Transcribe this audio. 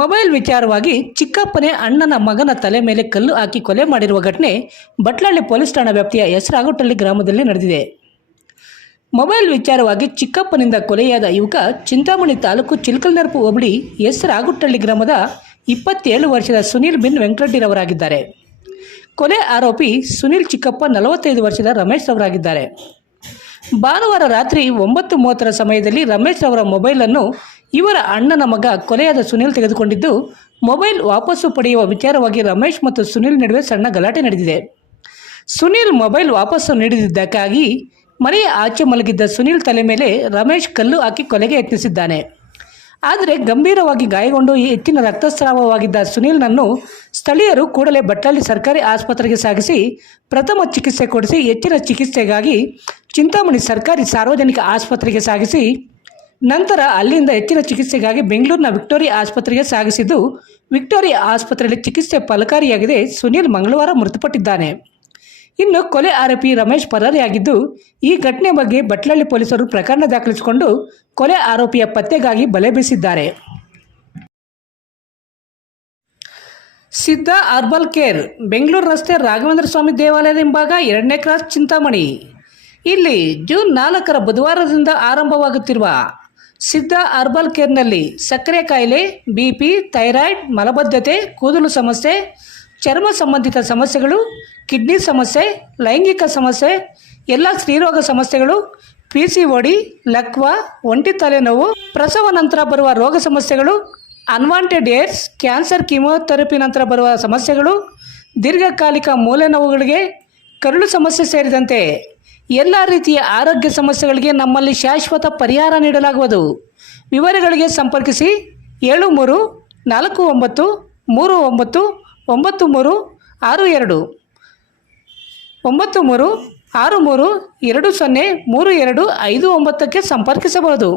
Mobile ವಿಚಾರವಾಗಿ ಚಿಕ್ಕಪ್ಪನೇ ಅಣ್ಣನ ಮಗನ ತಲೆ ಮೇಲೆ ಕಲ್ಲು ಹಾಕಿ ಕೊಲೆ ಮಾಡಿರುವ ಘಟನೆ ಬಟ್ಲಳ್ಳಿ ಪೊಲೀಸ್ ಠಾಣಾ ವ್ಯಾಪ್ತಿಯ ಎಸ್ ರಾಗುಟ್ಟಳ್ಳಿ ಗ್ರಾಮದಲ್ಲಿ ನಡೆದಿದೆ. ಮೊಬೈಲ್ ವಿಚಾರವಾಗಿ ಚಿಕ್ಕಪ್ಪನಿಂದ ಕೊಲೆಯಾದ ಯುವಕ ಚಿಂತಾಮಣಿ ತಾಲೂಕು ಚಿಲ್ಕಲ್ನೆರಪು ಹೋಬಳಿ ಎಸ್ ರಾಗುಟ್ಟಳ್ಳಿ ಗ್ರಾಮದ 27 ವರ್ಷದ ಸುನೀಲ್ ಬಿನ್ ವೆಂಕಟರೆಡ್ಡಿರವರಾಗಿದ್ದಾರೆ. ಕೊಲೆ ಆರೋಪಿ ಸುನೀಲ್ ಚಿಕ್ಕಪ್ಪ 45 ವರ್ಷದ ರಮೇಶ್ ಅವರಾಗಿದ್ದಾರೆ. ಭಾನುವಾರ ರಾತ್ರಿ 9:30 ಸಮಯದಲ್ಲಿ ರಮೇಶ್ ಅವರ ಮೊಬೈಲನ್ನು ಇವರ ಅಣ್ಣನ ಮಗ ಕೊಲೆಯಾದ ಸುನೀಲ್ ತೆಗೆದುಕೊಂಡಿದ್ದು, ಮೊಬೈಲ್ ವಾಪಸ್ಸು ಪಡೆಯುವ ವಿಚಾರವಾಗಿ ರಮೇಶ್ ಮತ್ತು ಸುನೀಲ್ ನಡುವೆ ಸಣ್ಣ ಗಲಾಟೆ ನಡೆದಿದೆ. ಸುನೀಲ್ ಮೊಬೈಲ್ ವಾಪಸ್ಸು ನೀಡದಿದ್ದಕ್ಕಾಗಿ ಮನೆಯ ಆಚೆ ಮಲಗಿದ್ದ ಸುನೀಲ್ ತಲೆ ಮೇಲೆ ರಮೇಶ್ ಕಲ್ಲು ಹಾಕಿ ಕೊಲೆಗೆ ಯತ್ನಿಸಿದ್ದಾನೆ. ಆದರೆ ಗಂಭೀರವಾಗಿ ಗಾಯಗೊಂಡು ಹೆಚ್ಚಿನ ರಕ್ತಸ್ರಾವವಾಗಿದ್ದ ಸುನೀಲ್ನನ್ನು ಸ್ಥಳೀಯರು ಕೂಡಲೇ ಬಟ್ಲಳ್ಳಿ ಸರ್ಕಾರಿ ಆಸ್ಪತ್ರೆಗೆ ಸಾಗಿಸಿ ಪ್ರಥಮ ಚಿಕಿತ್ಸೆ ಕೊಡಿಸಿ ಹೆಚ್ಚಿನ ಚಿಕಿತ್ಸೆಗಾಗಿ ಚಿಂತಾಮಣಿ ಸರ್ಕಾರಿ ಸಾರ್ವಜನಿಕ ಆಸ್ಪತ್ರೆಗೆ ಸಾಗಿಸಿ ನಂತರ ಅಲ್ಲಿಂದ ಹೆಚ್ಚಿನ ಚಿಕಿತ್ಸೆಗಾಗಿ ಬೆಂಗಳೂರಿನ ವಿಕ್ಟೋರಿಯಾ ಆಸ್ಪತ್ರೆಗೆ ಸಾಗಿಸಿದ್ದು, ವಿಕ್ಟೋರಿಯಾ ಆಸ್ಪತ್ರೆಯಲ್ಲಿ ಚಿಕಿತ್ಸೆ ಫಲಕಾರಿಯಾಗಿದೆ. ಸುನೀಲ್ ಮಂಗಳವಾರ ಮೃತಪಟ್ಟಿದ್ದಾನೆ. ಇನ್ನು ಕೊಲೆ ಆರೋಪಿ ರಮೇಶ್ ಪರಾರಿಯಾಗಿದ್ದು, ಈ ಘಟನೆ ಬಗ್ಗೆ ಬಟ್ಲಳ್ಳಿ ಪೊಲೀಸರು ಪ್ರಕರಣ ದಾಖಲಿಸಿಕೊಂಡು ಕೊಲೆ ಆರೋಪಿಯ ಪತ್ತೆಗಾಗಿ ಬಲೆ ಬೀಸಿದ್ದಾರೆ. ಸಿದ್ಧ ಹರ್ಬಲ್ ಕೇರ್, ಬೆಂಗಳೂರು ರಸ್ತೆ ರಾಘವೇಂದ್ರ ಸ್ವಾಮಿ ದೇವಾಲಯದ ಹಿಂಭಾಗ 2ನೇ ಕ್ರಾಸ್, ಚಿಂತಾಮಣಿ. ಇಲ್ಲಿ ಜೂನ್ 4 ಬುಧವಾರದಿಂದ ಆರಂಭವಾಗುತ್ತಿರುವ ಸಿದ್ಧ ಹರ್ಬಲ್ ಕೇರ್ನಲ್ಲಿ ಸಕ್ಕರೆ ಕಾಯಿಲೆ, BP, ಥೈರಾಯ್ಡ್, ಮಲಬದ್ಧತೆ, ಕೂದಲು ಸಮಸ್ಯೆ, ಚರ್ಮ ಸಂಬಂಧಿತ ಸಮಸ್ಯೆಗಳು, ಕಿಡ್ನಿ ಸಮಸ್ಯೆ, ಲೈಂಗಿಕ ಸಮಸ್ಯೆ, ಎಲ್ಲ ಸ್ತ್ರೀರೋಗ ಸಮಸ್ಯೆಗಳು, PCOD, ಲಕ್ವಾ, ಒಂಟಿ ತಲೆನೋವು, ಪ್ರಸವ ನಂತರ ಬರುವ ರೋಗ ಸಮಸ್ಯೆಗಳು, ಅನ್ವಾಂಟೆಡ್ ಏರ್ಸ್, ಕ್ಯಾನ್ಸರ್, ಕೀಮೋಥೆರಪಿ ನಂತರ ಬರುವ ಸಮಸ್ಯೆಗಳು, ದೀರ್ಘಕಾಲಿಕ ಮೂಳೆ ನೋವುಗಳಿಗೆ, ಕರುಳು ಸಮಸ್ಯೆ ಸೇರಿದಂತೆ ಎಲ್ಲ ರೀತಿಯ ಆರೋಗ್ಯ ಸಮಸ್ಯೆಗಳಿಗೆ ನಮ್ಮಲ್ಲಿ ಶಾಶ್ವತ ಪರಿಹಾರ ನೀಡಲಾಗುವುದು. ವಿವರಗಳಿಗೆ ಸಂಪರ್ಕಿಸಿ 7349399362 9363203259ಕ್ಕೆ ಸಂಪರ್ಕಿಸಬಹುದು.